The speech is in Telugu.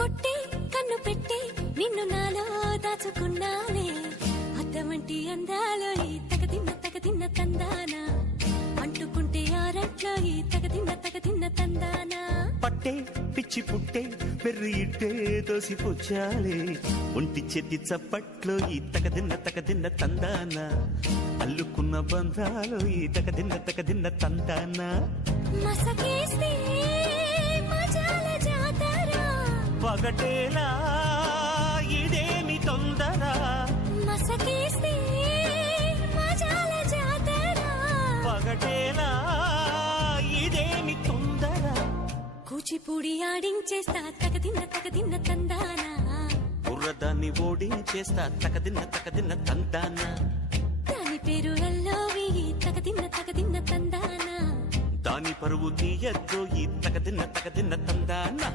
కొట్టి కన్ను పెట్టి నిన్ను నాలో దాచుకున్నానే అద్దమంటి అందాలో ఈ తగదిన్న తందానా అంటుకుంటే ఆరట్లో ఈ తగదిన్న తందానా పట్టే పిచ్చి పుట్టే పెర్రి ఇట్టే దోసిపుచ్చాలే ఒంటి చేతి చప్పట్లో ఈ తగదిన్న తందానా అల్లుకున్న బంధాలు ఈ తగదిన్న తందానా మసకేస్తే మజాల జాతర పగటేలా ఇదేమి తొందర మసకేస్తే మజాల జాతర పగటేలా ఇదేమి తొందర కూచిపూడి ఆడించేస్తా తగదిన్న తందానా బుర్రదాన్ని ఓడించేస్తా తగదిన్న తందానా దాని పేరు ఎల్లోవి తగదిన్న తందానా దాని పరువు తీయద్దు ఈ తగదిన్న తందానా